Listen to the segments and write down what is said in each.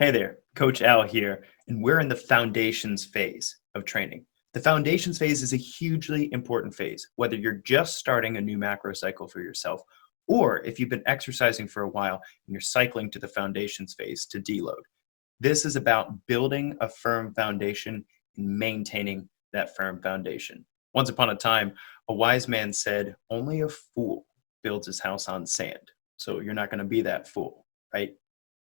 Hey there, Coach Al here, and we're in the foundations phase of training. The foundations phase is a hugely important phase, whether you're just starting a new macro cycle for yourself, or if you've been exercising for a while and you're cycling to the foundations phase to deload. This is about building a firm foundation and maintaining that firm foundation. Once upon a time, a wise man said, only a fool builds his house on sand. So you're not going to be that fool, right?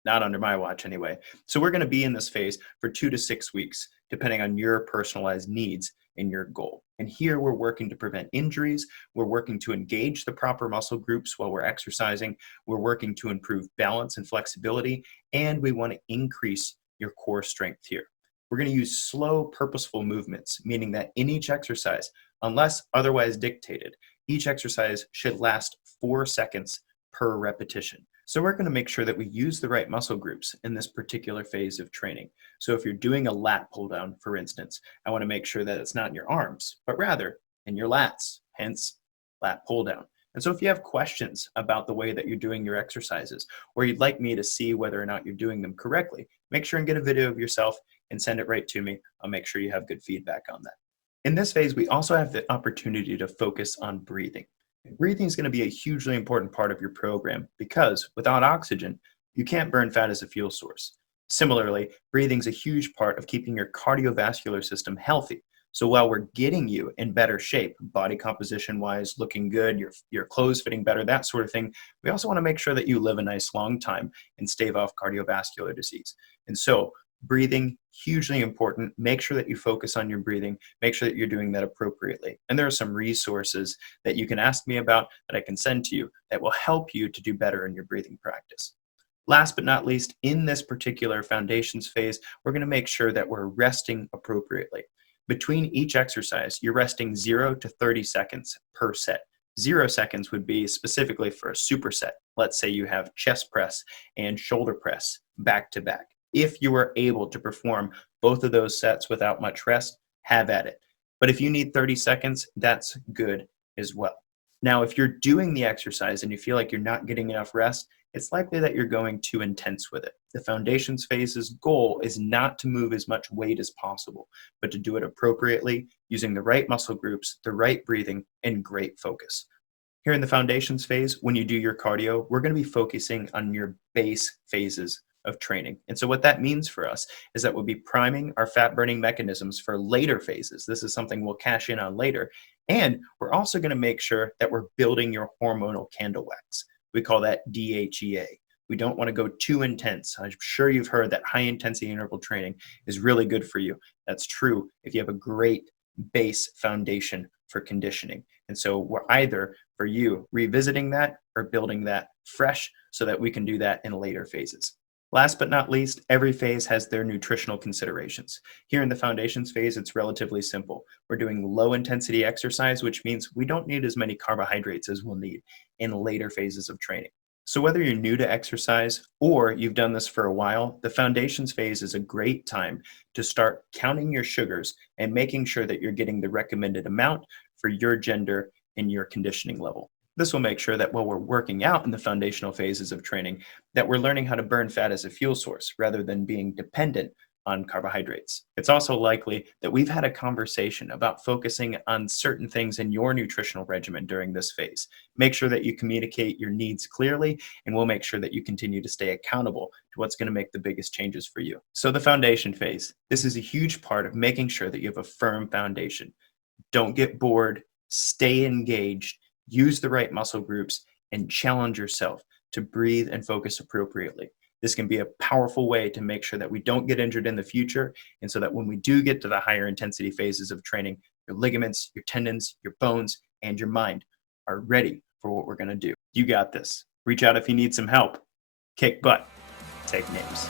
Not under my watch anyway. So we're going to be in this phase for 2 to 6 weeks, depending on your personalized needs and your goal. And here we're working to prevent injuries. We're working to engage the proper muscle groups while we're exercising. We're working to improve balance and flexibility. And we want to increase your core strength here. We're going to use slow, purposeful movements, meaning that in each exercise, unless otherwise dictated, each exercise should last 4 seconds per repetition. So we're going to make sure that we use the right muscle groups in this particular phase of training. So if you're doing a lat pull down, for instance, I want to make sure that it's not in your arms, but rather in your lats, hence lat pull down. And so if you have questions about the way that you're doing your exercises, or you'd like me to see whether or not you're doing them correctly, make sure and get a video of yourself and send it right to me. I'll make sure you have good feedback on that. In this phase, we also have the opportunity to focus on breathing. Breathing is going to be a hugely important part of your program because without oxygen, you can't burn fat as a fuel source. Similarly, breathing is a huge part of keeping your cardiovascular system healthy. So while we're getting you in better shape, body composition wise, looking good, your clothes fitting better, that sort of thing, we also want to make sure that you live a nice long time and stave off cardiovascular disease. And so breathing, hugely important. Make sure that you focus on your breathing. Make sure that you're doing that appropriately. And there are some resources that you can ask me about that I can send to you that will help you to do better in your breathing practice. Last but not least, in this particular foundations phase, we're going to make sure that we're resting appropriately. Between each exercise, you're resting 0 to 30 seconds per set. 0 seconds would be specifically for a superset. Let's say you have chest press and shoulder press back to back. If you are able to perform both of those sets without much rest, have at it. But if you need 30 seconds, that's good as well. Now, if you're doing the exercise and you feel like you're not getting enough rest, it's likely that you're going too intense with it. The foundations phase's goal is not to move as much weight as possible, but to do it appropriately using the right muscle groups, the right breathing, and great focus. Here in the foundations phase, when you do your cardio, we're going to be focusing on your base phases of training. And so what that means for us is that we'll be priming our fat burning mechanisms for later phases. This is something we'll cash in on later. And we're also going to make sure that we're building your hormonal candle wax. We call that DHEA. We don't want to go too intense. I'm sure you've heard that high intensity interval training is really good for you. That's true if you have a great base foundation for conditioning. And so we're either, for you, revisiting that or building that fresh so that we can do that in later phases. Last but not least, every phase has their nutritional considerations. Here in the foundations phase, it's relatively simple. We're doing low intensity exercise, which means we don't need as many carbohydrates as we'll need in later phases of training. So whether you're new to exercise or you've done this for a while, the foundations phase is a great time to start counting your sugars and making sure that you're getting the recommended amount for your gender and your conditioning level. This will make sure that while we're working out in the foundational phases of training, that we're learning how to burn fat as a fuel source rather than being dependent on carbohydrates. It's also likely that we've had a conversation about focusing on certain things in your nutritional regimen during this phase. Make sure that you communicate your needs clearly, and we'll make sure that you continue to stay accountable to what's going to make the biggest changes for you. So the foundation phase, this is a huge part of making sure that you have a firm foundation. Don't get bored, stay engaged, use the right muscle groups, and challenge yourself to breathe and focus appropriately. This can be a powerful way to make sure that we don't get injured in the future, and so that when we do get to the higher intensity phases of training, your ligaments, your tendons, your bones, and your mind are ready for what we're going to do. You got this. Reach out if you need some help. Kick butt. Take names.